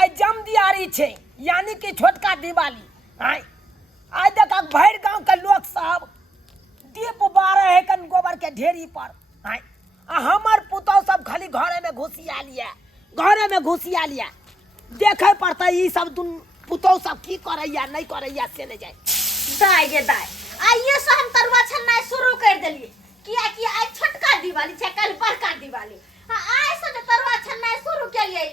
आई जम दियारी छे यानी कि छोटका दिवाली। आई देख भर गांव के लोग सब दीप बारे है कन गोबर के ढेरी पर। हमर पुतौ सब खाली घरे में घुसिया लिया, घरे में घुसिया लिया। देखे पड़ता ई सब पुतौ सब की करैया नहीं करैया से नहीं जाए। दाई गे दाई आइए से हम तरुआ छन्ना शुरू कर देलिए किया कि आज छोटका दिवाली छे कल बड़का दिवाली। आज से जो तरुआ छन्ना शुरू केलिए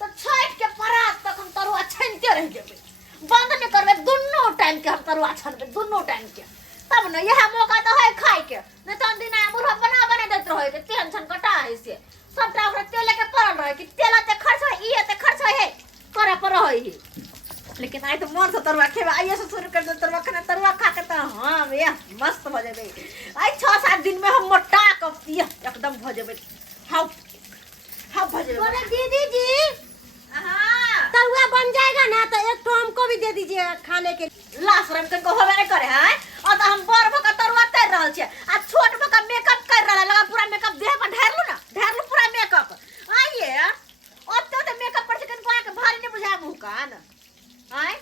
तो छठ के परात तक हम तरुआ छनते रह जेबे, बंद नहीं करबे दोनों टाइम के हम तरुआ छनबे दोनों टाइम के। तब न यह मौका तो है खाए के नहीं तो दिन मुरहा बना देत रहे के टेंशन कटा है से सबटा ओकरा तेल के पड़ल रहे कि तेल ते खर्च है ई ते खर्च है करे पर रही। लेकिन आई तो मन से तरुआ खेबे आइए से शुरू कर दे तरुआ खाना तरुआ खा के तो हां ये मस्त हो जाबे। आई 6-7 दिन में हम मोटा कप एकदम हो जाबे। हाउ हो जाबे। बोले दीदी जी हां तरुआ बन जाएगा ना तो एक तो हमको भी दे दीजिए खाने के। लास्ट रंग को होबे नहीं करे है और तो हम बड़ भका तरुआ तैर रहल छे आ छोट भका मेकअप कर रहल लगा पूरा मेकअप देह पर ढेर लू पूरा मेकअप। आइए अब तो मेकअप पर चिकन को के भारी नहीं बुझाया मुंह का ना आए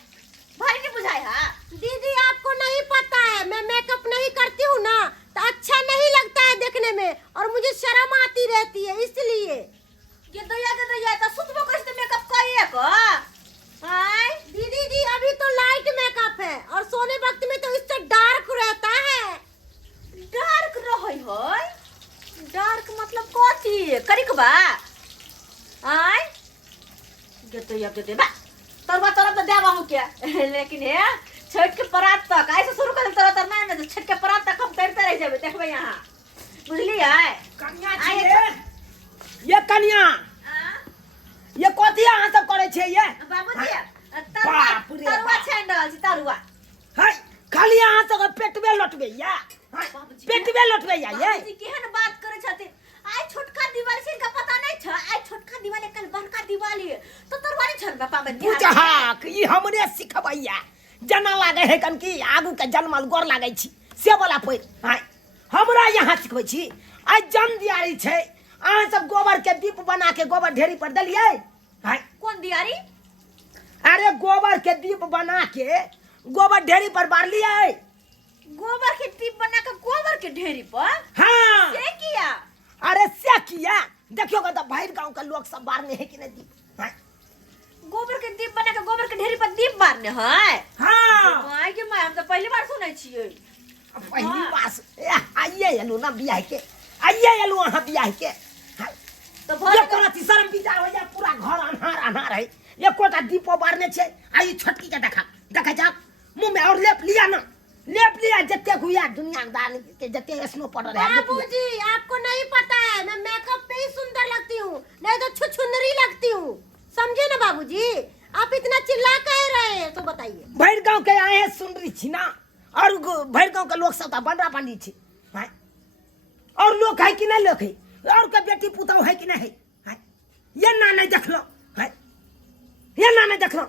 भारी नहीं बुझाए। हाँ दीदी आपको नहीं पता है मैं मेकअप नहीं करती हूँ ना तो अच्छा नहीं लगता है देखने में और मुझे शर्म आती रहती है इसलिए। ये दैया तो सुतबो कैसे मेकअप करिए को आए दीदी जी अभी तो लाइट मेकअप है और सोने वक्त में तो इससे डार्क रहता है। डार्क रहई होय डार्क मतलब कथी करिकबा आए ये तो ये दे बा तोरबा तो देवा हूं क्या लेकिन है छठ के परात तक ऐसे शुरू कर तोरा तर ना छठ के परात तक हम करते रह जाबे देखबे यहां बुझली है कन्या छी ये कन्या ये कथी अहाँ सब करे छे ये बाबूजी बाप रे तरुआ छेन रहल छी तरुआ है खाली अहाँ सब पेटवे लटबे या पेटवे लटबे या ये बाबूजी केहन बात करे छथिन। आज छोटका दिवाली से इनका पता नहीं छ आज छोटका दिवाली कल बड़का दिवाली तो तरुआ नहीं छन बापा बन बुझाक ई हमरे सिखबैया जना लागे है कन की आगू के जन्मल गोर लागे छी से वाला पैर। हां हमरा यहाँ सिखबै छी आज जम दियारी छै अहाँ सब गोबर के दीप बना के गोबर ढेरी पर दलिए। हां कौन दियारी अरे गोबर के दीप बना के गोबर ढेरी पर बार लिए। गोबर के दीप बना के गोबर के ढेरी पर हां से किया अरे से किया देखियो तो बाहर गांव के लोग सब बारने है कि नहीं दीप। हां गोबर के दीप बना के गोबर के ढेरी पर दीप बारने है। हां माय के माय हम तो पहली बार सुनै छियै पहली बार आइए एलू ना बियाह के आइए एलू अहाँ बियाह के तो ये कोराती शर्म विचार हो जा पूरा घर अन्हार अन्हार है ये कोटा दीपो बारने छे आई छटकी के देखा जा मुंह में और लेप लिया ना लेप लिया जत्ते हुआ दुनियादार के जत्ते स्नो पाउडर है। बाबूजी आपको नहीं पता है मैं मेकअप पे ही सुंदर लगती हूँ नहीं तो छुछुंदरी लगती हूँ समझे ना बाबूजी। आप इतना चिल्ला कह रहे हैं तो बताइए। भैर गांव के आए हैं सुंदरी छी ना और भैर गांव के लोग सब बंडा पंडित छी और लोग है कि नहीं लोग है और के बेटी पुतौ है कि नहीं है ये ना नहीं देखलो है ये ना नहीं देखलो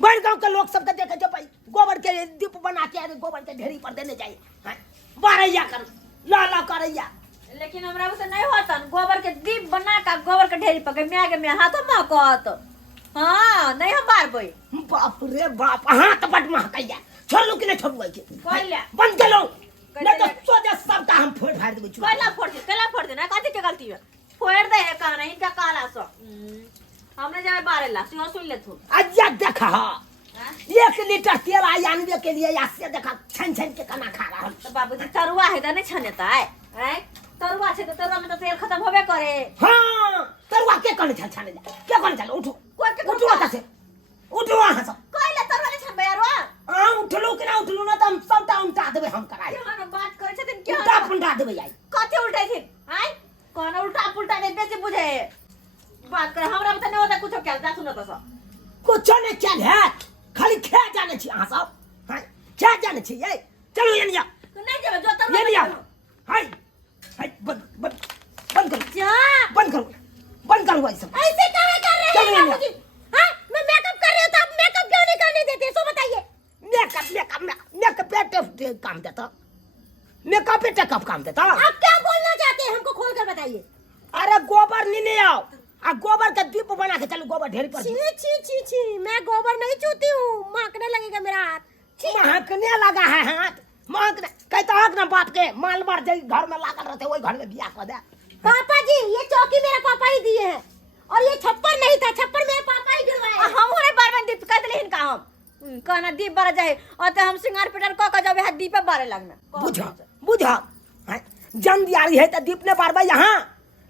भैर गांव के लोग सब के देखे जब गोबर के दीप बना के गोबर के ढेरी पर देने जाइए है बारैया कर ला करैया। लेकिन हमरा से नहीं होता गोबर के दीप बना के गोबर के ढेरी पर में हाथों में कहत हां नहीं हम बारबै। बाप रे बाप हाथ बट महकैया छोड़लू कि नहीं छोड़ू के कोइला बंद केलो नहीं तो सोचे सबका हम फोड़ फाड़ देबे। कोइला फोड़ दे ना कथि के गलती है फोड़ दे है का नहीं इनका काला सो हमने जाए बारेला सुन ले तू अज्जा देखा 1 लीटर तेल आई आनबे के लिए या से देखा छन के खाना खा रहा तो बाबूजी तरुआ है त नहीं छनेता है तरुआ छे तो तरुआ में तो तेल खत्म होबे करे। हां तरुआ के कने छाने जा के कने चल उठो कोई के उठो आता से उठो वहां से कोइला तरुआ नहीं छनबे यारो हां उठलो कि ना उठलो ना त हम सबटा उल्टा देबे हम कराई केहन बात करे छथिन के उल्टा पुल्टा देबे आई कथि उल्टे थी हैं कोन उल्टा पुल्टा दे बेसी बुझे बात करे हमरा में त नहीं होता कुछ क्या जा सुनो तो सब कुछ नहीं चल है खाली खे जाने छी अहाँ सब हां खे जाने छी ये चलो ये जा नहीं जेबे जो तरुआ ये नहीं आओ हाय हाय बंद करो जा बंद करो ऐसा ऐसे कहे कर रहे चलो हैं ये बाबूजी। हाँ मैं मेकअप कर रही हूँ तो आप मेकअप क्यों नहीं करने देते सो बताइए। मेकअप पे काम देता मेकअप पे टेकअप काम देता। आप क्या बोलना चाहते हैं हमको खोल कर बताइए। अरे गोबर नहीं आओ आ गोबर का दीप बना के चलो गोबर ढेरी पर छी छी छी छी मैं गोबर नहीं छूती हूँ, महकने लगेगा मेरा हाथ। महकने लगा है हाथ महकने कहता हक ना बाप के माल मार जाई घर में लागल रहते वही घर में बियाह कर दे। पापा जी ये चौकी मेरे पापा ही दिए हैं और ये छप्पर नहीं था, छप्पर मेरे पापा ही गिरवाए हैं। हम होरे बार में दीप कह दिले इनका हम कहना दीप बारे जाए और ते हम सिंगार पिटर क के जाबे दीप बारे लगना बुझा बुझा जन दियारी है तो दीप ने बारबा यहाँ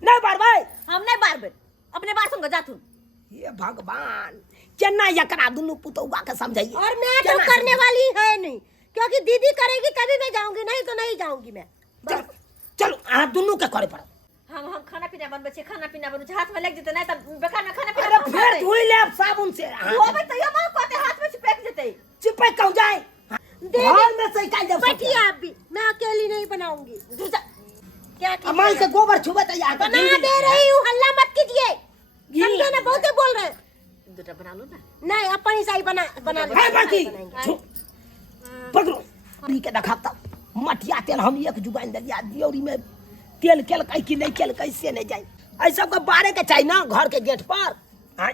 नहीं बारबा। हम नहीं बारबे अपने बार संग जाथुन। ये भगवान केना एकरा दुनु पुतौआ के समझाइए। और मैं तो करने वाली है नहीं, क्योंकि दीदी करेगी तभी मैं जाऊंगी, नहीं तो नहीं जाऊंगी मैं। चलो चलो आ दुनु के करे पड़। हम खाना पीना बनबे छे, खाना पीना बनबे हाथ में लग जेते नहीं त बेकार में खाना अरे पीना फिर धोई ले साबुन से होबे त ये मां कहते हाथ में चिपक जेते चिपक क्यों जाए घर में से निकाल दे। बैठिए आप भी, मैं अकेली नहीं बनाऊंगी। क्या अमाल के गोबर छुबे तो यार बना दे रही हूँ, हल्ला मत कीजिए। समझे ना, बहुते बोल रहे हैं। दूटा बना लो ना। नहीं अपन ही सही बना बना ले। है बाकी पकड़ो पी के दिखाता मटिया तेल हम एक जुगान दलिया दियोरी में तेल केल कई की नहीं केल कैसे नहीं जाए ऐसा को बारे के चाहिए ना घर के गेट पर। हाँ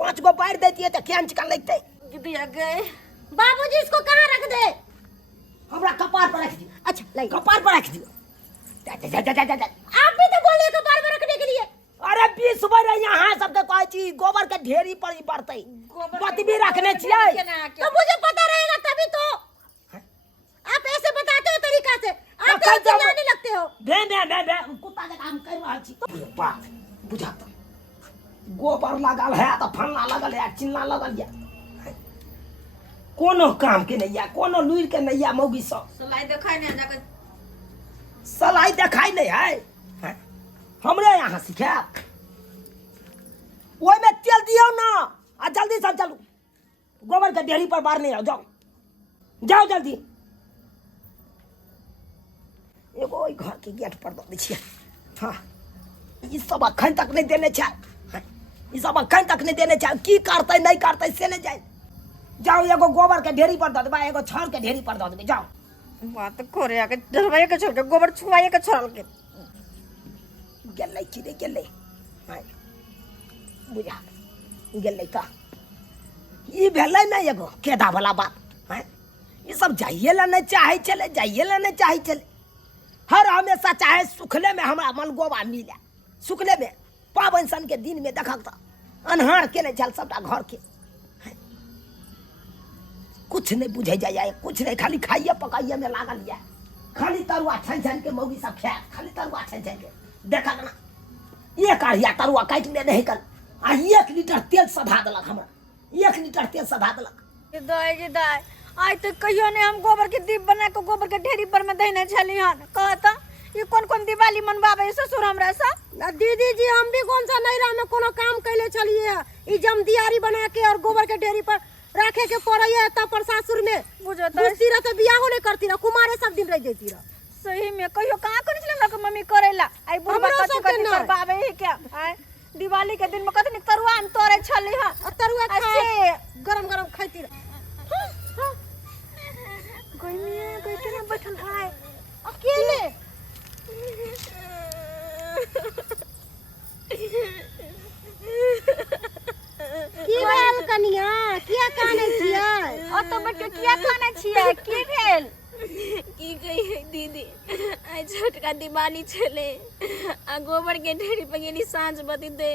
5 गो बार देती है तो क्या चिकन लगते दीदी आ गए। बाबूजी इसको कहाँ रख दे? हमरा कपार पर रख दियो। अच्छा लाई कपार पर रख दियो। आप भी तो बोले कपार पर रखने के लिए। अरे 20 बार यहाँ सबके कोई चीज गोबर के ढेरी पर ही पड़ते बत भी रखने चाहिए। तो मुझे पता रहेगा तभी तो। आप ऐसे बताते हो तरीका से, आप तो चिल्लाने लगते हो। बे कुत्ता के काम कर रहा छी बात बुझाता गोबर लगल है तो फलना लगल है चिल्ला लगल है कोनो काम के नहीं है कोनो लुइर के नहीं है मौगी सब सलाई देखाई नहीं जाके सलाई देखाई नहीं है हमरे यहाँ सिखा ओए में तेल दियो ना आ जल्दी सब चलो गोबर के ढेरी पर बाहर नहीं आओ जाओ जाओ जल्दी एगो घर के गेट पर दे छिए। हाँ ई सब अखन तक नहीं देने चाहिए, ई सब अखन तक नहीं देने चाहिए की करते नहीं करते से नहीं जाए। जाओ एगो गोबर के ढेरी पर दे देबा एगो छड़ के ढेरी पर दे देबे जाओ। बात करे आके डरवाए के छोड़ के गोबर छुआए के छोड़ के गेलै कि रे गेलै हाय बुझा गेलै त ई भेलै ना एगो केदा वाला बात है। ये सब जाइए ला नहीं चाहे चले जाइए ला नहीं चाहे चले हर हमेशा चाहे सुखले में हमारा मलगोबा मिले सुखले में पावन सन के दिन में देखा था अनहार के नहीं चल सबटा घर के कुछ नहीं बुझे जाए कुछ नहीं खाली खाइए पकाइए में लागल है खाली तरुआ छन छन के मौगी सब खाए खाली तरुआ छन छन के देखा ना ये काढ़िया तरुआ काट ले नहीं कर आ 1 लीटर तेल सधा देलक हमरा 1 लीटर तेल सधा देलक। दाई दाई आज तक कहियो ने हम गोबर के दीप बना के गोबर के ढेरी पर में देने छली हन कहता ये कौन दिवाली मनवावे ससुर हमरा सा। दीदी जी हम भी कौन सा नैरा में कोनो काम कैले चलिए ई जमदियारी बना के और गोबर के ढेरी पर रखे के पड़े तब पर सासुर में बुझता रह तो बियाह नहीं करती रह कुमारे सब दिन रह जाती रह। सही में कहियो कहां करे छले हमरा मम्मी करेला आई बुढ़वा कथि कथि करबावे है क्या आय दिवाली के दिन में कथि नहीं तरुआ हम तोरे छली ह तरुआ खाए गरम गरम खाती रह। कोई नहीं कोई के ना बैठल है अकेले की भेल कनिया किया काने छियै और तो बट किया खाना छियै की भेल की गई है दीदी आई छोटका दिवाली छले आ गोबर के ढेरी पे गेली साँझ बती दे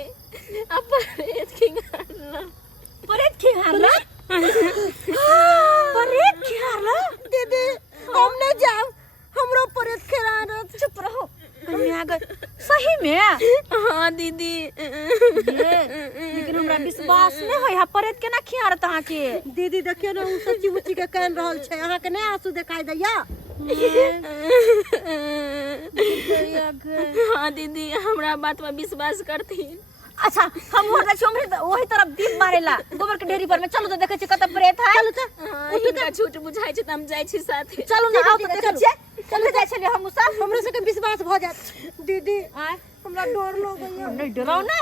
आ परेत खिंगारला परेत खियाला दीदी हम न जाओ हमरो परेत खियाना। चुप रहो हम आ गए सही में। हाँ दीदी लेकिन हमरा विश्वास नहीं होय है परेत केना खियारत अहाँ के। दीदी देखियो ना उ सच्ची मुच्ची के कान रहल छै अहाँ के नहीं आंसू देखाई दैया। हाँ दीदी हमरा बात में विश्वास करथिन। अच्छा हम हो रहा वही तरफ दीप मारेला गोबर के ढेरी पर में चलो तो देखे छी कत परेत है। चलू त इनका झूठ बुझाई छै त हम जाई छी साथे। चलो ना आओ तो देखे छी चलो जाय छले हम सब हमरो से के विश्वास भ जात। दीदी हमरा डर लगैया। नहीं डराओ ना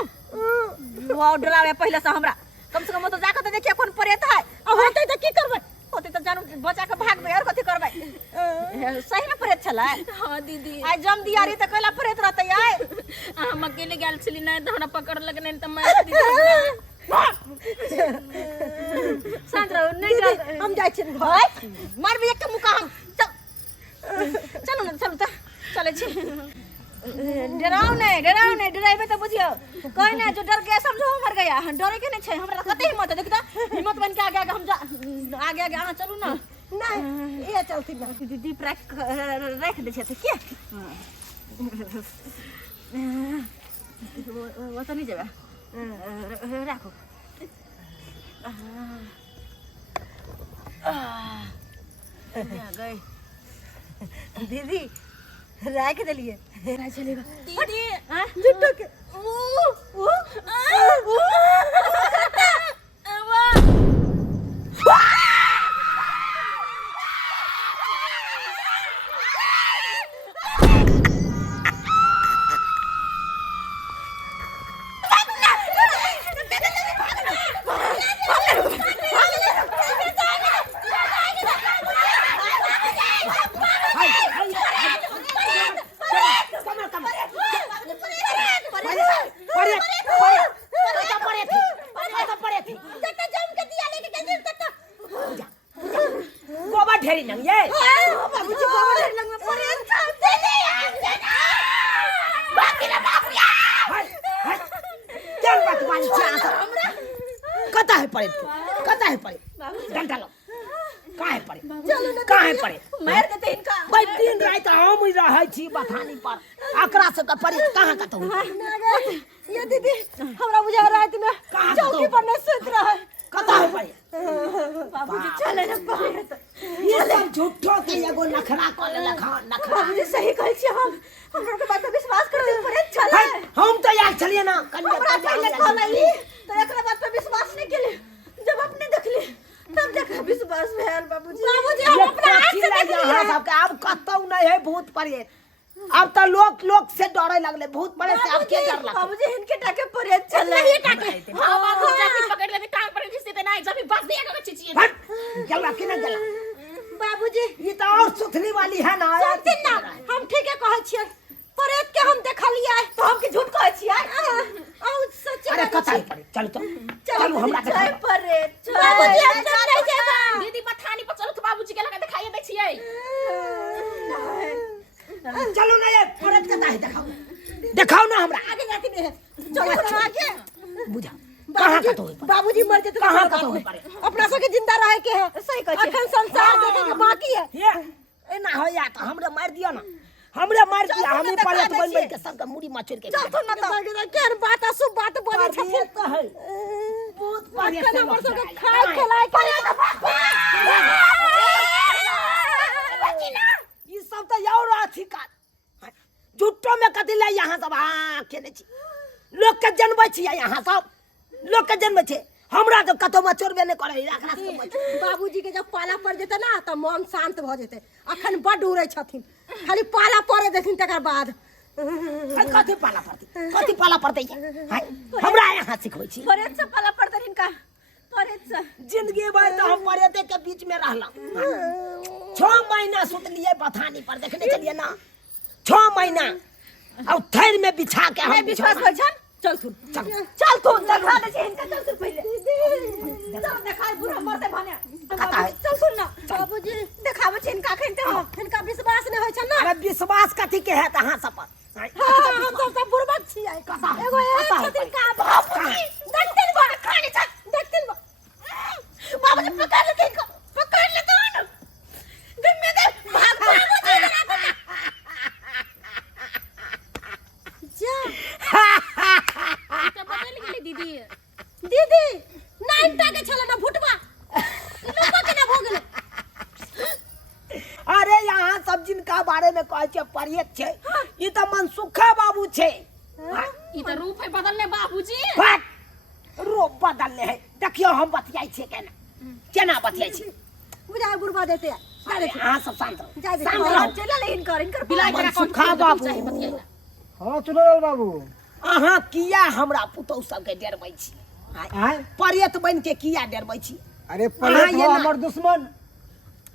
वाओ डरावे पहले से हमरा कम से कम तो जाकर तो देखिए कौन परेत है। अब होतै त की करबै कथी तो जानू बचा के भाग गए और कथी करबै सही में प्रेत छला हाँ दीदी आई जम दियारी त कहला प्रेत रहतै आय हम अकेले गेल छली नहीं तो हमरा पकड़ लगने तो मार दी शांत रहो नहीं जा हम जाय छी भाई मारबी एक मुका हम चलो ना चलो त चले छी डराओ नहीं डराइबे तो बुझियो कोई ना जो डर गया समझो मर गया डरे के नहीं छै हमरा कते हिम्मत है देखता हिम्मत बन के आगे हम आगे आ चलू ना नहीं ये चलती ना दीदी रख दे छै के वो तो नहीं जाबे राखो गए दीदी रख दिलिए चलेगा दीदी जुट्टो के ढेरी नंग ये बाबूजी बाबा ढेर लंग में पड़े चल बात वाली कता है पड़े डंडा लो काहे पड़े मार देते इनका भाई दिन रात हम रहै छी बथानी पर एकरा से का पड़े कहां कत हो ये दीदी हमरा बुझा रात में चौकी पर न सुत रहा कता है पड़े बाबूजी चले न पड़े ये सब झूठो के एगो नखरा क लेलक नखरा बाबूजी सही कहै छी हम हमरा के बात पे विश्वास करते पड़े चले हम तो यार चलिए ना हमरा पहले कहलाई तो एकरा बात पे विश्वास नहीं केले जब अपने देखली तब देखा विश्वास भेल बाबूजी हम अपना हाथ से देख लिया सब के अब कतौ नहीं है भूत पड़े अब तो लोग से डरे लगले भूत पड़े से अब के डर लग बाबूजी इनके टाके पड़े चले नहीं टाके हां बाबू जाके पकड़ लेबे टांग पर घिस देते नहीं जब बात दिया ना चिचिए गला कि ना गला बाबूजी ये तो और सुथनी वाली है ना जानते ना हम ठीक है कहै छियै परेत के हम देखलिए तो हम के झूठ कहै छियै औ सच अरे कथा पड़े चलो हमरा जय देखा परेत बाबूजी हम चल रहे जेबा दीदी पठानी पर चलो तो बाबूजी के लगा दिखाइए दे छियै चलो ना ये परेत कथा है दिखाओ ना हमरा आगे जाती नहीं है चलो आगे बुझा कहां का तो बाबूजी मर जेते कहां का तो अपना सब के जिंदा रहे के है सही कहै छी अखन संसार देखे के बाकी है ये ए ना हो या तो हमरे मार दिया ना हमरे मार दिया हमें परेत बन के सब का मुड़ी माचर के चल तो ना तो केहन बात अशुभ बात बोले छथिन तो है बहुत परेत अखन हमर सब के खाय खिलाय के ये सब तो यार अथी का झूठो में कथी ले यहाँ सब केने छी लोग के जन्म छी यहाँ सब लोग के जन्म छे हमरा तो कतो में चोरबे नहीं करे एकरा से बाबूजी के जब पाला पड़ जेते ना त मन शांत भ जेते अखन बड उड़ै छथिन खाली पाला पड़े देखिन तकर बाद कथी पाला पड़ते हमरा यहाँ सिखबै छी परेत से पाला पड़ते इनका परेत से जिंदगी भर तो हम परेते के बीच में रहला 6 महीना सुतलिए बथानी पर देखने चलिए ना 6 महीना और थैर में बिछा के हम विश्वास कर छन चल तू देखा दे इनका चल तू पहले चल देखा बुरा मरते भने चल सुन ना बाबूजी देखाबे छ इनका खनते हो इनका विश्वास नहीं होय छ ना अरे विश्वास कथी के है तहां सब पर हम सब बुरबक छी एगो छथिन का बाबूजी देखतिन बा खाने छ देखतिन बा बाबूजी पकड़ ले तो ना गम्मे दे भाग बाबूजी तो बदल गेली दीदी नाइनटा के छले ना भुटवा लोपा के ना भोगले अरे यहाँ सब जिनका बारे में कहै छै परेत छै ई तो मनसुखा बाबू छै ई तो रूप है बदलने बाबूजी रूप बदलने है देखियो हम बतियाई छै केना बतियाई छी बुझा बुरबा देते अरे यहाँ सब शांत रहो जा दे चला ले इनकर बिलाई जगह मनसुखा बाबू हाँ चुनाव बाबू अहाँ किया हमरा पुतौ सबके डरबै छी आय परेत बन के किया डरबै छी अरे परेत ये ना। हमर दुश्मन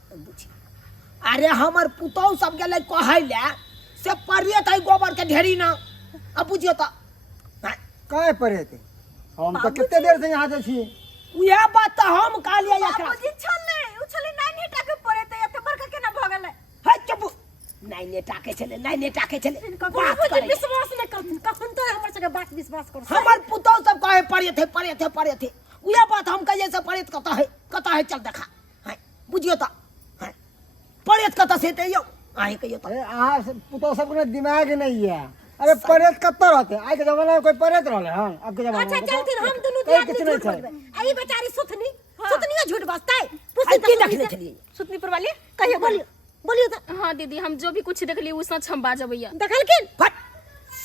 अरे हमर पुतौ सब गेले कहै ले से परियत है गोबर के ढेरी ना अब बुझियो त काय परे थे हम तो कितने देर से यहाँ से छी उहे बात त हम कहलिए एकरा बाबूजी छले उछले नहीं नेटा के पड़े ते एते बड़का केना भ गेलै है चुप नहीं नेटा के चले नहीं नेटा के चले बात बाबूजी करे विश्वास नहीं करथिन कखन तो हमर सके बात विश्वास कर हमर पुतौ सब कहे पड़े थे उहे बात हम कहिए से पड़े कता है चल देखा है बुझियो त है पड़े कता से ते यो आए कहियो त अरे यहाँ पुतो सबके दिमाग नहीं है अरे परेत कत्तो रहते आज के जमाना में कोई परेत रहले हां अब के जमाना अच्छा में चलथिन हम दुनु कोई दिया किछु झूठ नहीं बोलबे छै। आई बेचारी सुथनी झूठ बसताई आई पूछी की देखले चलिए सुतनी पर वाली कहियो बोलियो त हाँ दीदी हम जो भी कुछ देख लिए वो सच हम बाजब भैया देखलकिन फट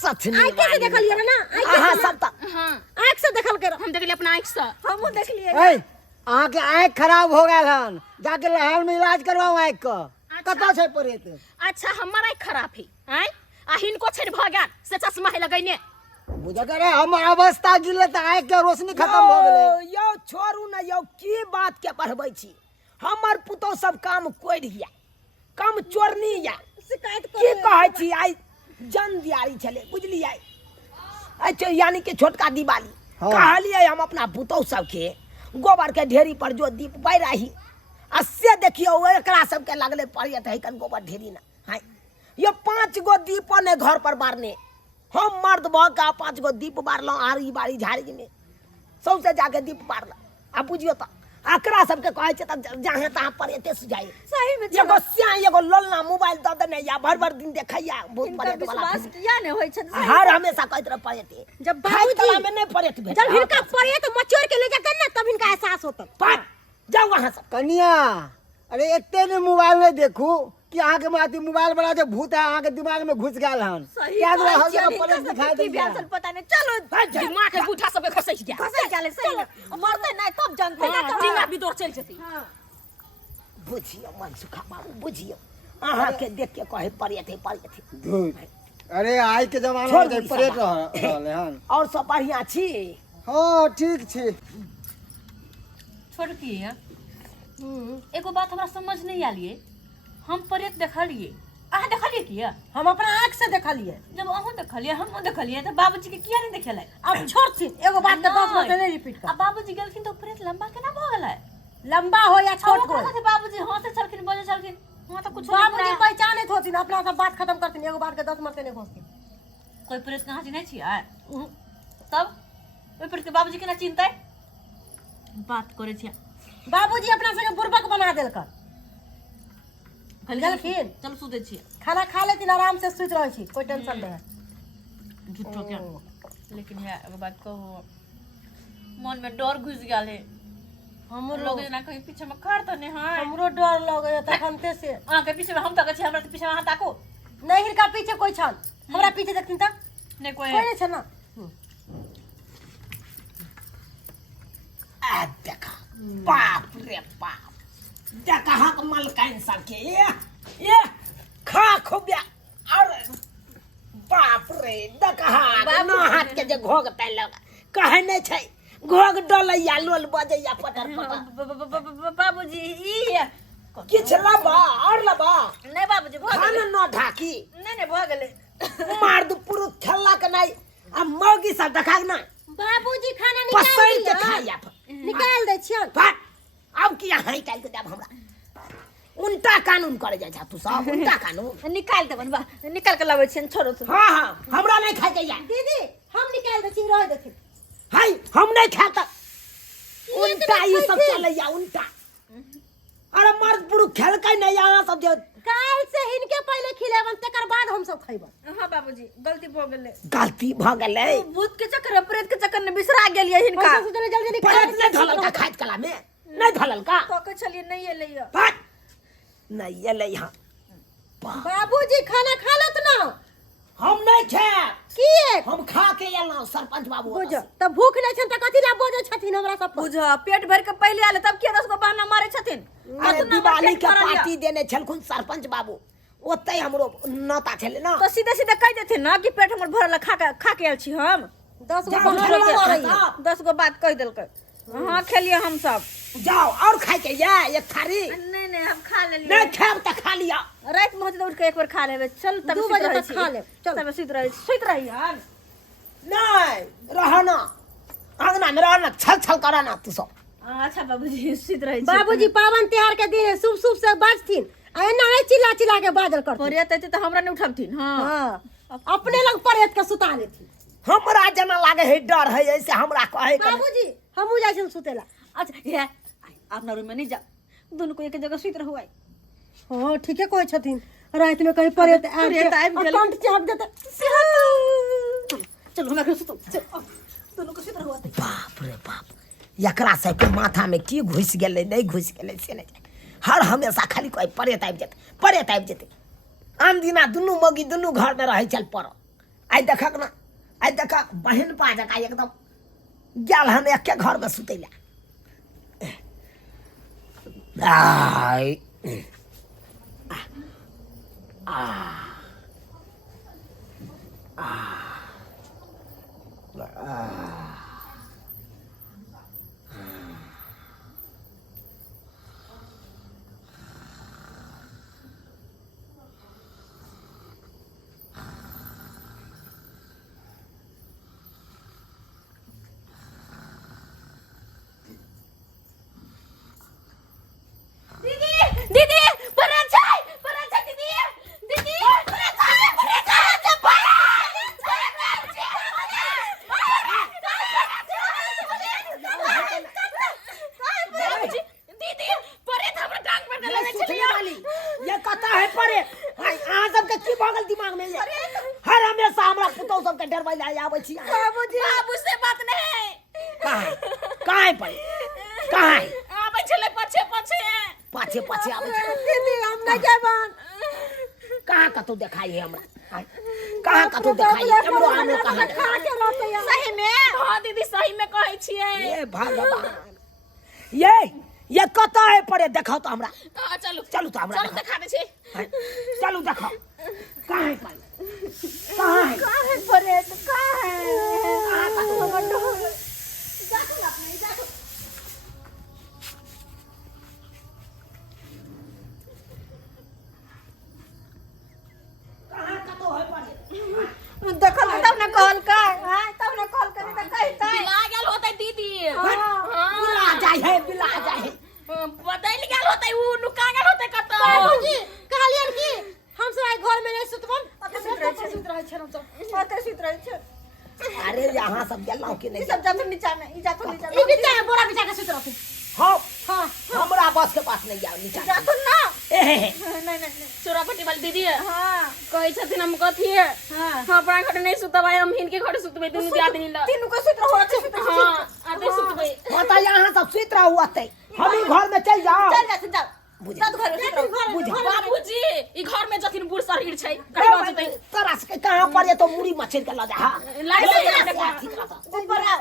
सच नहीं आई कैसे देखलिए ना आई हां कैसे सब त हाँ आंख से देखल के हम देख लिए अपना आँख से हमहु देखलिए ए आँख के आँख खराब हो गया हन जाके लहाल में इलाज करवाओ आँख का कता से परेत अच्छा हमारा आँख खराब है आय आ हिनको छेड़ भ गेल से चश्मा है लगैने बुझा करे हम अवस्था गिरले त आँख के रोशनी खत्म हो गेलै यो छोड़ू ना यो की बात के पढ़बै छी हमर पुतौ सब काम कोइर हिया काम चोरनी या शिकायत की कहै छी आई जन दियारी छले बुझलियै अच्छा यानी कि छोटका दिवाली हाँ। कहलिए हम अपना पुतौ सब के गोबर के ढेरी पर जो दीप बैराही आ से देखियो एकरा सब के लगले पड़ियत है कन गोबर ढेरी ना है ये 5 गो दीप ने घर पर बारने हम मर्द भ का 5 गो दीप बारलो आरी बारी झाड़ी में सौसे जाके दीप बारला आ बुझियो त एकरा सब के कहै छै त जहाँ तहाँ पर एते सुझाई सही में एगो सिया एगो लोलना मोबाइल द देने या भर दिन देखैया बहुत इनका परेत वाला विश्वास किया ने होय छै हर हमेशा कहत रह पड़ेते जब भाई बाबूजी में नहीं पड़ेत भेट जब हिनका पड़े तो मचोर के ले जाकर ना तब इनका एहसास होता पर जाओ वहां से कनिया अरे एते ने मोबाइल नहीं देखू कि अहाँ के माती मोबाइल बड़ा जो भूत है अहाँ के दिमाग में घुस गेल हन क्या दो हर जगह परेत दिखाई दे ब्यासल पता नहीं चलो दिमाग के बूढ़ा सब खसै गया फंसे जाले सही में मरते नहीं तब जानते हाँ, दिमाग भी दौड़ चल जती बुझियो मन सुखा बाबू बुझियो अहाँ के देख के कहे पड़ेते धुत अरे आज के जमाना छोड़ में दी परेत सब रहले हन और सब बढ़िया छी हां ठीक छी छोड़की है एगो बात हमरा समझ नहीं आलिए हम परेत देखलिए अहाँ देखलिए किया हम अपना आंख से देखलिए जब अहूँ देखलिए हमहूँ देखलिए तो बाबूजी के किया नहीं देखेला अब छोड़थिन एगो बात के 10 बार नहीं रिपीट कर अब बाबूजी गेलखिन तो परेत लंबा केना भ गेलै लंबा हो या छोट हो बाबूजी हंसे छलखिन बजे छलखिन वहाँ तो कुछ बाबूजी पहचाने होथिन अपना सब बात खत्म करथिन एगो बात के 10 मरते नहीं घोसथिन कोई परेत कहाँ नहीं छियै तब ओइ परेत के बाबूजी केना चिन्हतै बात करे छियै बाबूजी अपना सके बुर्बक बना देलक गेलखिन चल सुते छियै खाना खा लेथिन आराम से सुत रहै छी कोई टेंशन नहीं झूठो क्या लेकिन है एगो बात कहू मन में डर घुस गेल है हम लोग जना कहीं पीछे में खड़ तो नहीं है हमरो डर लगे तखनते से अहाँ के पीछे में हम ताकै छी हमरा के पीछे में अहाँ ताको नहीं हिनका पीछे कोई छन हमरा पीछे देखथिन त नहीं कोई कोई नहीं छन ना आ देखा बाप रे बाप देखा हक मलकाइन सब के ये खा खुबिया अरे बाप रे देखा ना हाथ के जे घोग तैलक कहे नहीं छै घोग डलैया लोल बजैया पटर पटर बाबूजी ई किछ लबा और लबा नहीं बाबूजी भ खाना न ढाकी नहीं भ गेलै मार दु पुरु खेलला के नहीं आ मौगी सब देखा ना बाबूजी खाना पसैर निकाल के खाइया निकाल दे छियन फट अब किया है काल के देब हमरा उल्टा कानून करे जाय छ तू सब उल्टा कानून निकाल देबन बा निकाल के लाबै छियन छोड़ो तो हां हां हमरा नहीं खाय के या दीदी हम निकाल दे छी रह देथिन हाय हम नहीं खाता उल्टा ये सब चलैया उल्टा अरे मर्द पुरु खेल के नहीं आना सब जो काल से हिनके पहले खिलेबन तकर बाद हम सब खइबन हां बाबूजी गलती भ गेलै गलती भ गेलै भूत के चक्कर प्रेत के चक्कर में बिसरा गेलियै हिनका पैसा सुतले जल्दी निकाल पलट नहीं धलल का खाइत कला में नहीं धलल का कके छलिए नहीं एलैया फट नहीं एलै यहां बाबूजी खाना खा लेत ना हम नहीं खे किए हम खा के एलौ सरपंच बाबू बुझ त भूख नहीं छन त कथि ला बोझ छथिन हमरा सब पर बुझ पेट भर के पहले आले तब के 10 गो बहाना मारे छथिन अरे दिवाली के पार्टी देने छलखुन सरपंच बाबू ओतै हमरो नता छले ना तो सीधे सीधे कह देथिन ना कि पेट हमर भरल खा के आयल छी हम 10 गो जाओ, बहाना जाओ, मारै जाओ। 10 गो बात कह देलकै हाँ खेलिए हम सब। जाओ और खाए के ये एक थारी नहीं नहीं हम खा ले नहीं खाब त खा लिया। रात में होते तो उठ के एक बार खा लेबे। चल तब 2 बजे तक खा ले। चल तब सुत रही यार। नहीं रहना आंगना में रहना छल छल कराना तू सब। अच्छा बाबूजी सुत रही बाबूजी पावन त्योहार के दिन शुभ शुभ से बाजथिन आ एना नहीं चिल्ला चिल्ला के बाजल करथिन। परियत आते तो हमरा नहीं उठबथिन। हां हां अपने लग परेत के सुता लेथिन। हमरा जना लागे है डर है ऐसे हमरा कहे के बाबूजी हमहू जाय छिन सुतेला। अच्छा ये अपना रूम में नहीं जा, दोनों को एक जगह सुत रहो। हां ठीके कहै छथिन। रात में कहीं परेत आब गेल। कंठ चाप देता। चलो हमरा घर सुतो। दोनों को सुत रहो। बाप रे बाप एकरा सब के माथा में की घुस गेलै नहीं घुस गेलै से नहीं हर हमेशा खाली कोई परेत आबि जेतै आम दिना दुनू मगी दुनू घर में रहे चल पर आई देखक ना आई देखक बहन पा जका एकदम गेल हन एक के घर में सुतैला आई दीदी पराचा दीदी दीदी पराचा दीदी परे हमरा टांग पर लगे सुतने वाली ये कहता है परे हाय अहाँ सबके की भगल दिमाग में ये हर हमेशा हमरा पुतौ सबके डरबै ले आबै छी बाबू से बात नहीं कहाँ है परे कहाँ है आबै छले पछे पाछे पाछे आबै छी दीदी हम नहीं जेबन। कहाँ कतौ देखाई है हमरा कहाँ कतौ देखाई है हमरो आनो कहाँ खा के रहते यार। सही में हां दीदी सही में कहै छियै। ये भगवान ये कता है परे देखाओ तो हमरा हां चलू चलू तो हमरा चलू दिखा दे छी चलू देखाओ कहाँ है परे कहाँ है परे कहाँ है कहाँ कतौ कहाँ कतौ है परे देखल तब ना कहल का। हां तब ना कहल करे त कहता बिला गेल होतै दीदी बिला जाय है बदल गेल होतै उ नुका गेल होतै कतौ बाबूजी कहलियन की हम सब आई घर में नहीं सुतबन। सुत रहे छ हम सब ओते सुत रहे छ। अरे यहाँ सब गेलौ कि नहीं सब जातो नीचा में ई जातो नीचा में ई बिचा है बोरा बिचा के सुत रहते। हाँ हमरा बस के पास नहीं जाओ नीचा जातो ना एहे नहीं चोरापट्टी वाली दीदी हां कहै छथिन हम कथी है हां हां अपना घर नहीं सुतबै हम हिनके घर सुतबै दुनू दियादनी ल तीनों को सुत रहो। अच्छे सुत रहो। हां आते सुतबै माता यहाँ सब सुत रहा हुआ थे हम ही घर में चल जाओ चल जा बुझ जात घर में सुत रहो। बुझ बाबूजी ई घर में जथिन बूढ़ शरीर छै कहियो सुतै तोरा से कहाँ पर ये तो मुड़ी मछली के लगा लाइट से देखा ऊपर आओ।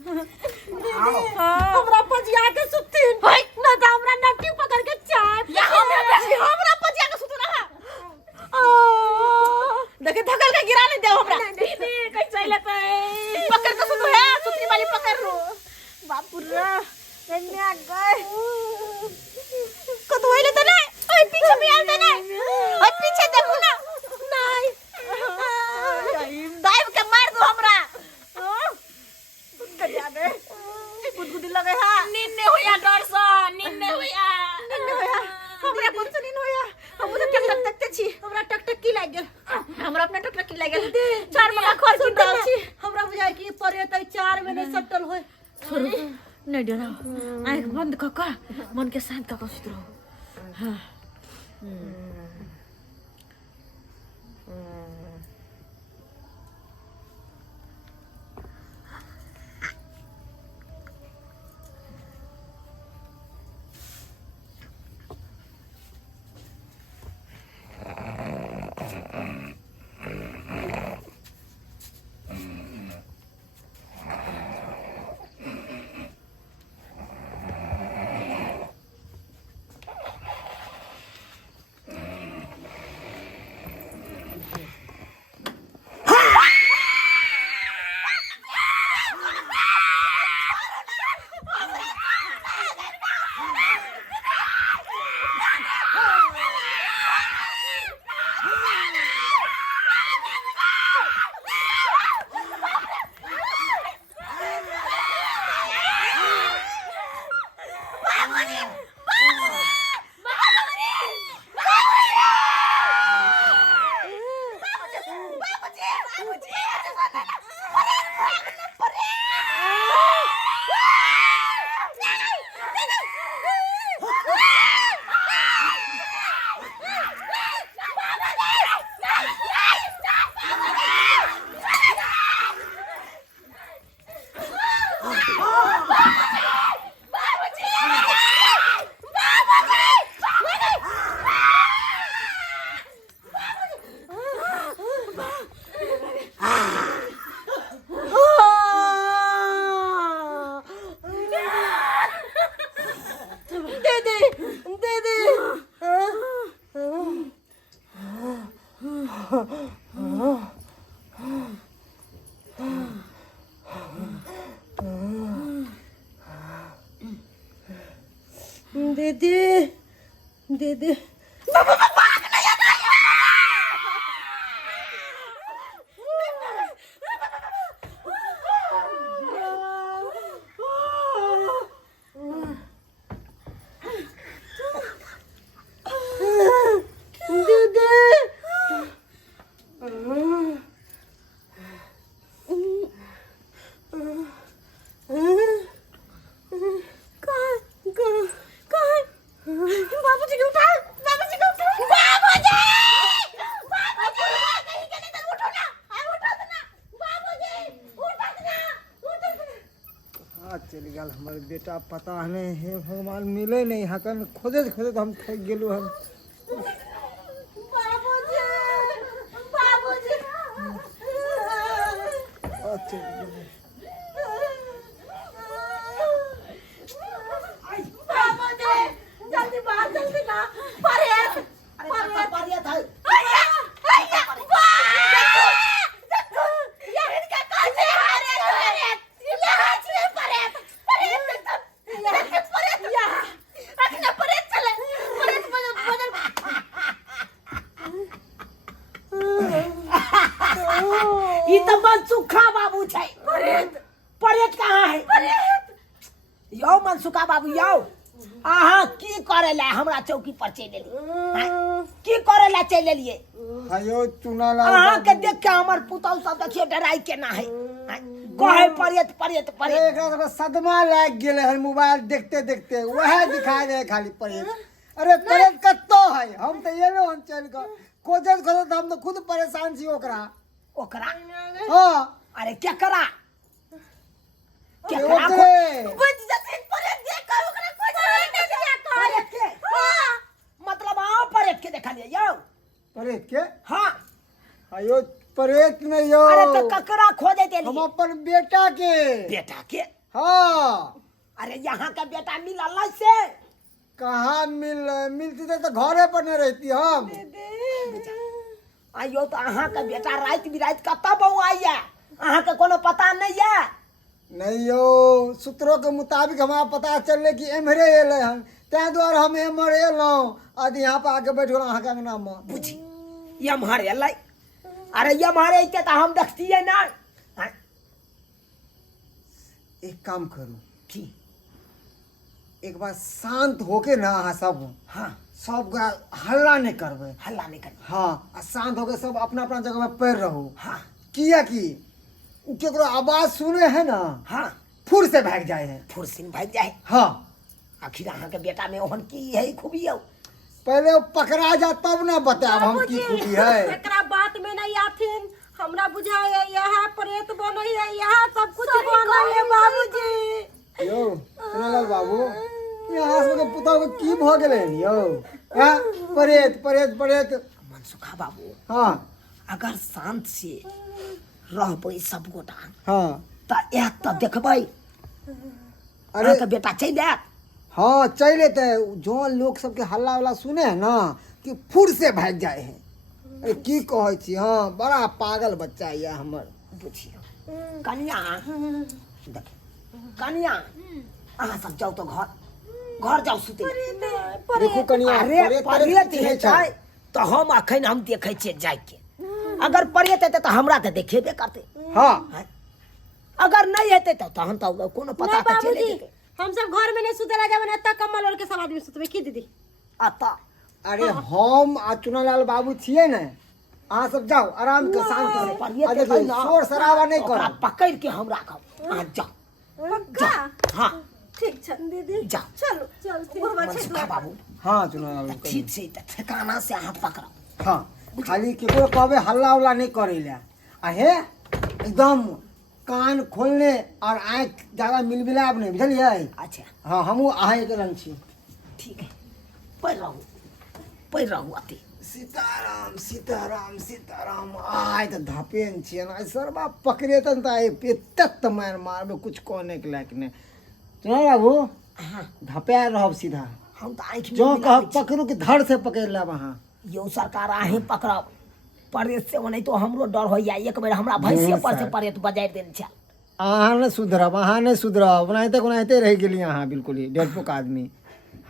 हाँ हमरा पजिया के सुतीन होय ना त हमरा नट्टी पकड़ के चाप या हमरा पजिया के सुतू ना। देखे धकल के गिरा नहीं दे हमरा दीदी कैसे लेतै पकड़ के सुतू है सुतनी वाली पकड़ लो। बाप रे कन्या गए कतो होइले त नहीं ओए पीछे भी आते नहीं ओए पीछे देखो ना नहीं दाइव के मार दो हमरा कन्या गए गुदगुदी लगे हा निन्ने होया डर सा निन्ने होया हमरा कोन से नीन होया हम उधर टक टक तकते छी हमरा टक टक की लाग गेल हमरा अपना टक टक की लाग गेल चार मका खोर की दाल छी हमरा बुझाय कि परे तै 4 में नहीं सटल होय। नहीं डराओ आँख बंद कर कर मन के शांत कर सुत रहो। हाँ दीदी दीदी चली गल हमारे बेटा पता नहीं है भगवान मिले नहीं हकन खोजे खोजे हम थक गेलू हम जल्दी बाहर जल्दी ना पर्यत पर्यत है ई तो मनसुखा बाबू छै पर्यत कहाँ है यौ मनसुखा बाबू यौ अहाँ की करे ला हमरा चौकी पर चल एलिए की करे ला चल एलिए आयो चुना ला अहाँ के देख के हमर पुतौ सब देखियो डराई केना है कहे पर्यत पर्यत पर्यत एकरा तो सदमा लाग गेले है मोबाइल देखते देखते वह दिखाई दे खाली पर्यत अरे पर्यत कत्तो है हम तो ये हम चल के खोजत खोजत हम तो खुद परेशान छी ओकरा ओकरा हां अरे क्या करा ओकरे बुझ जते पर्यत देख ओकरा खोज पर्यत के हां मतलब आओ पर्यत के देखा लिए यौ पर्यत के हां आयो पर्यत नहीं यो अरे तो ककरा खोजे दे हम अपन बेटा के बेटा के हाँ अरे यहाँ का बेटा मिलल से कहाँ मिलती तो घरे पर न रहती हम आइयो तो अहाँ का बेटा रात बिरात कतऽ बहु आइया अहाँ के कोनो पता नहीं है नहीं यो सूत्रों के मुताबिक हमारा पता चलले कि एम्हरे एले हन तै द्वारे हम एम्हर एलौं आदि यहाँ पर आके बैठ गेलौं अहाँ के अंगना में बुझी ये हमारे अल्लाह अरे ये हमारे इते तो हम देखतिए ना एक काम करू की एक बार शांत होके ना अहाँ सब हाँ सब हल्ला नहीं करबे हल्ला नहीं कर हाँ आ शांत होके सब अपना अपना जगह में पैर रहो हाँ किया कि उ केकरो आवाज सुने है ना हाँ फुर से भाग जाए है फुरसिन भाग जाए हाँ आखिर अहाँ के बेटा में ओहन की है खूबी हो पहले वो पकड़ा जा तब ना बताब हम की खूबी है एकरा बात में नहीं आथिन हमरा बुझाए यहाँ प्रेत बनई है यहाँ सब कुछ बनई है बाबूजी यो सुनलाल बाबू यहाँ सब के पुता को की भ गेले यो हां प्रेत प्रेत प्रेत मनसुखा बाबू हाँ अगर शांत से रहबै सब गोटा हाँ त एक त देखबै अरे अरे का बेटा चल जात हाँ चले तो जो लोग सबके हल्ला वाला सुने है ना कि फुर से भाग जाए है अरे की कहै छी हाँ बड़ा पागल बच्चा है हमर बुझियो कन्या देख कन्या अहाँ सब जाओ तो घर जाओ सुते देखो कनिया अरे पर्यत है छै तो हम अखन हम देखे छिए जाय के अगर पर्यत हेते तो हमरा तो देखेबे करते हाँ अगर नहीं हेते तो तहन तो कोनो पता तो चले जेते हम सब घर में नहीं सुतेला जब तक कम्बल ओढ़ के सब आदमी सुतबे की दीदी अता अरे हम आ चुनालाल बाबू छिए ने अहाँ सब जाओ आराम के शांत करो पर्यत देखो है ना, शोर शराबा नहीं ओकरा करो पकड़ के हम राखब अहाँ जाओ पक्का हाँ ठीक छ दीदी जाओ चलो चलते हम मनसुखा बाबू हाँ चुनालाल बाबू ठीक से त ठिकाना से हाथ पकड़ो हाँ खाली केकरो कहबे हल्ला उल्ला नहीं करेला आहे एकदम कान खोलने और आँख ज्यादा मिलमिलाब नहीं बुझलिए अच्छा हाँ हमू आहे के रंग छी ठीक है पैर रहू अति सीताराम सीताराम सीताराम आय तो धपेन छिए ना सरबा पकड़े तन त पेतत मार मारबे कुछ कहने के लायक नहीं चलो बाबू हाँ धपे रहब सीधा हम तो आँख जो में कह पकड़ू के धड़ से पकड़ लेब अहाँ यो सरकार आहे पकड़ब परेत से नहीं तो हमरो डर हो जाए एक बेर हमरा भैंसिया पर से परेत बजाय देन छल अहाँ नहीं सुधरब अहाँ नहीं सुधरब ओनाहिते ओनाहिते रह गेली अहाँ बिल्कुल ही डेढ़पुक आदमी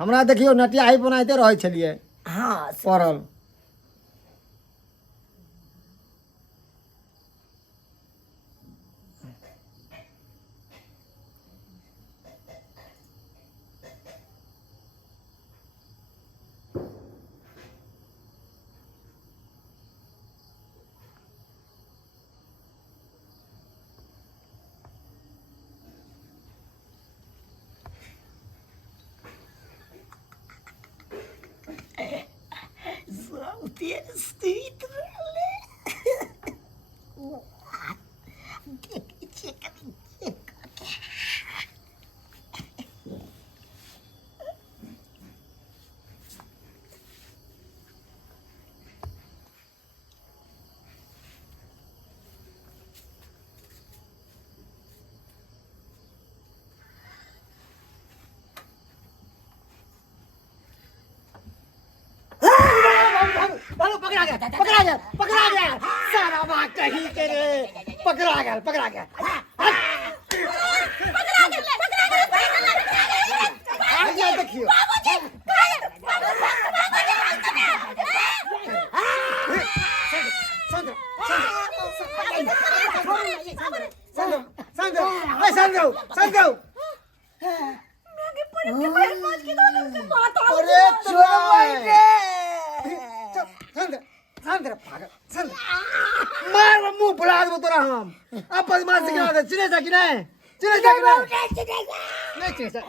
हमरा देखियो नटियाही बनाते रहे छलिए हाँ पड़ल। पकड़ा गया सारा बात कही के रे पकड़ा गया देखियो मार मुंह फुला दो तोरा हम अब बदमाश के आगे चिने जा कि नहीं चिने जा कि नहीं चिने जा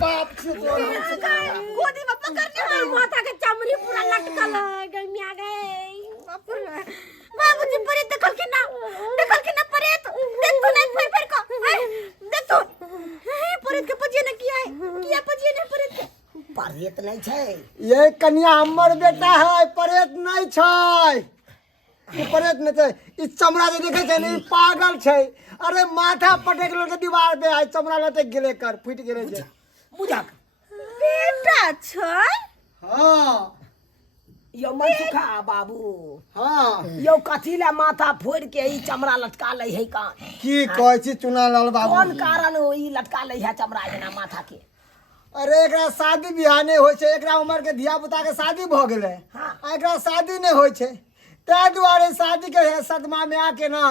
बाप से गोदी में पकड़ने में माथा के चमड़ी पूरा लटकल है गमिया गई बाबूजी परे देखल के ना परे तो देख तो नहीं फिर को देख तो परे के पजिए ने किया पजिए ने परे के परेत नहीं छै ये कन्या हमर बेटा है परेत नहीं छै परेत नहीं छै ई चमड़ा जे देखे छै ने पागल छै अरे माथा पटक लो के दीवार पे आइ चमड़ा लटक गेले कर फूट गेले जे बुझा बेटा छै हां यो मनसुखा बाबू हां यो कथी ला माथा फोड़ के ई चमड़ा लटका ले है का की कहै छी चुना लाल बाबू कौन कारण हो ई लटका ले है चमड़ा जेना माथा के अरे एकरा शादी बियाह नहीं होय छै एकरा उम्र के धिया पुता के शादी भ गेले हाँ। एकरा शादी नहीं होय छै तै दुआरे शादी के सदमा में आके ना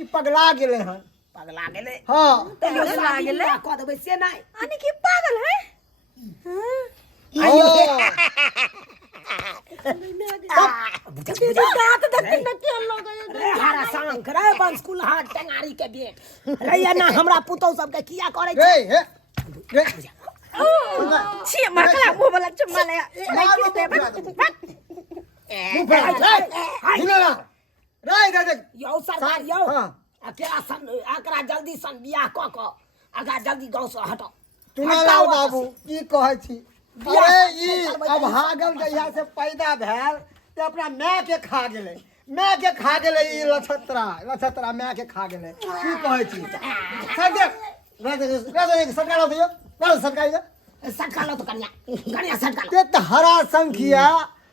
ई पगला गेले हन पगला गेले हां पगला गेले कह देबै से नहीं अने की पागल है दांत देखते न के लगे रे हरा सांख रे बंसकुल हाट टेंगारी के बेट रे या ना हमरा पुतौ सब के किया करे रे छै रे छी मरकला मुंह वाला चुम्मा ले हिलेला रे दे देख यो सरकार यो हां एकरा जल्दी सन बियाह क क आगा जल्दी गांव से हटो चुना लाल बाबू की कहै छी अरे ई अब हागल जहिया से पैदा भेल ते अपना माय के खा गेले ई लछत्रा माय के खा गेले की कहै छी सरकार दियो सटका लो तो कन्या सटका लो ते त हरा संखिया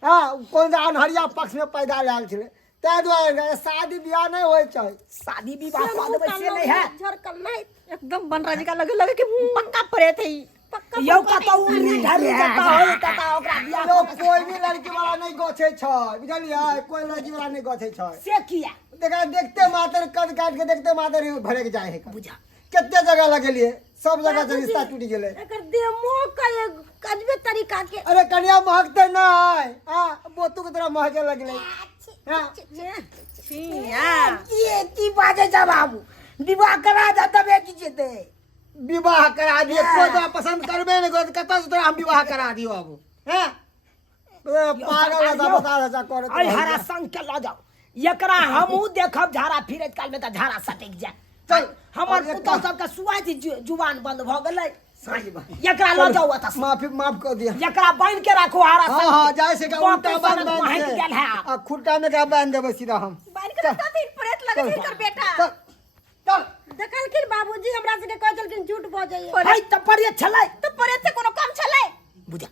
हां कोन जा अनहरिया पक्ष में पैदा लाल छले तै दुआरे शादी बियाह नहीं होय छै शादी विवाह कह देबै से नहीं है झरकल नहीं एकदम बनराजी का लगे कि पक्का परे थे पक्का यो कतौ उरी ढारी जता हो तता ओकरा बियाह यो कोई भी लड़की वाला नहीं गछे छै बुझलियै कोई लड़की वाला नहीं गछे छै से किया देखा देखते मातर कद काट के देखते मातर भरे के जाए है बुझा कितने जगह लगेलिए सब जगह से रिश्ता टूट गेले एकर देह मोह का अजबे तरीका के अरे कन्या महकते नहीं हां बोतू के तरह महके लगले हां ये की बाजे जा बाबू विवाह करा जा तबे की जेते विवाह करा दिए कोई तो पसंद करबे नहीं कोई कत से तोरा हम विवाह करा दियो अब हैं पागल है बता रहा कर आई हरा संग के ल जाओ एकरा हमहू देखब झाड़ा फिरत काल में त झाड़ा सटक जाए चल हमर पुतौ सब के सुआती जुबान बंद भ गेलै एकरा ल जाओ अत माफ कर दिया एकरा बांध के राखो हरा हां हां जाय से का उल्टा बांध हट गेल है आ खुट्टा में का बांध देबे सीधा हम बाहर के दिन प्रेत लगे थे कर बेटा चल देखल कि बाबूजी हमरा से कह चलकिन झूठ बोल जाइए भाई त पड़े छलै तो परे से कोनो काम चले बुझा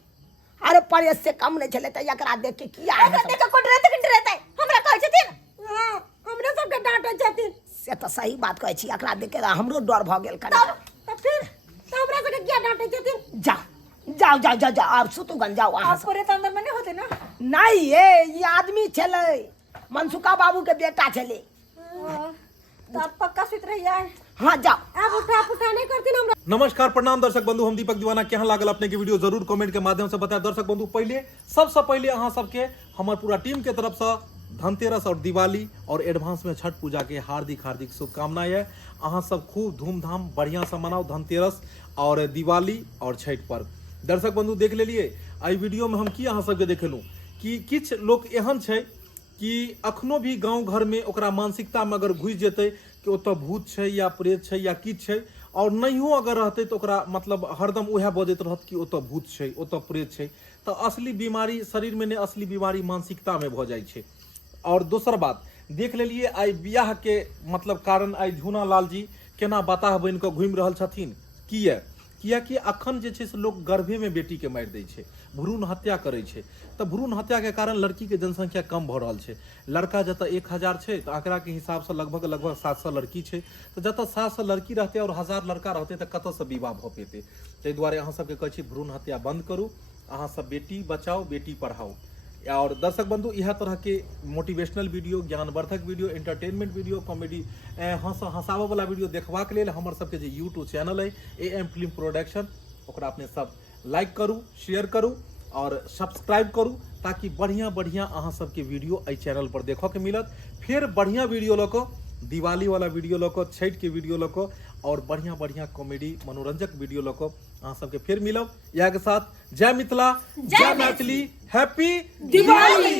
अरे पड़े से कम नहीं छलै त एकरा देख के किया है अगर देख को डरते हमरा कहै छथिन हां हमरे सब के डांटै छथिन से त सही बात कहै छी एकरा देख के हमरो डर भ गेल कनी तब फिर हमरा से क्या डांटै छथिन जा जा जाओ जाओ जाओ जाओ आप सुतुगन जाओ अहाँ आपको रे तो अंदर में नहीं होते ना नहीं ये आदमी छले मनसुखा बाबू के बेटा छले तो आप पक्का सुत रहिए हाँ जाओ आप उठा नहीं करती ना नमस्कार प्रणाम दर्शक बंधु, हम दीपक दीवाना। केहन लागल अपने के वीडियो जरूर कमेंट के माध्यम से बताएं। दर्शक बंधु पहले सबसे पहले अहाँ सबके हमार पूरा टीम के तरफ से धनतेरस और दिवाली और एडवांस में छठ पूजा के हार्दिक हार्दिक शुभकामनाएं है। अहाँ सब खूब धूमधाम बढ़िया से मनाओ धनतेरस और दिवाली और छठ पर्व। दर्शक बंधु देख लेलिए आई वीडियो में हम की अहाँ सबके देखेलू कि किछ लोग एहन छै कि अखनो भी गांव घर में ओकरा मानसिकता में अगर घुस जेतै कि ओतऽ भूत छै या प्रेत छै या किछ छै और नहियो अगर रहतै तो ओकरा मतलब हरदम उएह बजैत रहत कि ओतऽ भूत छै ओतऽ प्रेत छै, तो असली बीमारी शरीर में नहीं, असली बीमारी मानसिकता में भ जाइ छै। और दोसर बात देख लेलिए आई बियाह के मतलब कारण आई झूना लाल जी केना बताह बन के घूमि रहल छथिन। कियाकि अखन जे छै से लोग गर्भे में बेटी के मारि दै छै, भ्रूण हत्या करे छै। तो भ्रूण हत्या के कारण लड़की के जनसंख्या कम भ रहल छै। लड़का जतऽ 1000 छै तो आंकड़ा के हिसाब से लगभग 700 लड़की छै। तो जतऽ 700 लड़की रहते और 1000 लड़का रहते तो कतऽ से विवाह भ पेते। ताहि दुआरे अहाँ सबके कहै छी भ्रूण हत्या बंद करू, अहाँ सब बेटी बचाओ बेटी पढ़ाओ। और दर्शक बंधु यह तरह के मोटिवेशनल वीडियो, ज्ञानवर्धक वीडियो, एंटरटेनमेंट वीडियो, कॉमेडी हंसावे वाला वीडियो देखबाक लेल हमर सबके जे यूट्यूब चैनल है AM फिल्म प्रोडक्शन, ओकरा अपने सब लाइक करू, शेयर करू और सब्सक्राइब करू ताकि बढ़िया बढ़िया अहाँ सबके वीडियो एहि चैनल पर देखो के मिलत। फिर बढ़िया वीडियो लऽ कऽ, दिवाली वाला वीडियो लऽ कऽ, छठ के वीडियो लऽ कऽ और बढ़िया बढ़िया कॉमेडी मनोरंजक वीडियो लऽ कऽ अहाँ सबके फिर मिलब। इएह के साथ जय मिथिला, जय मैथिली, हैप्पी दिवाली।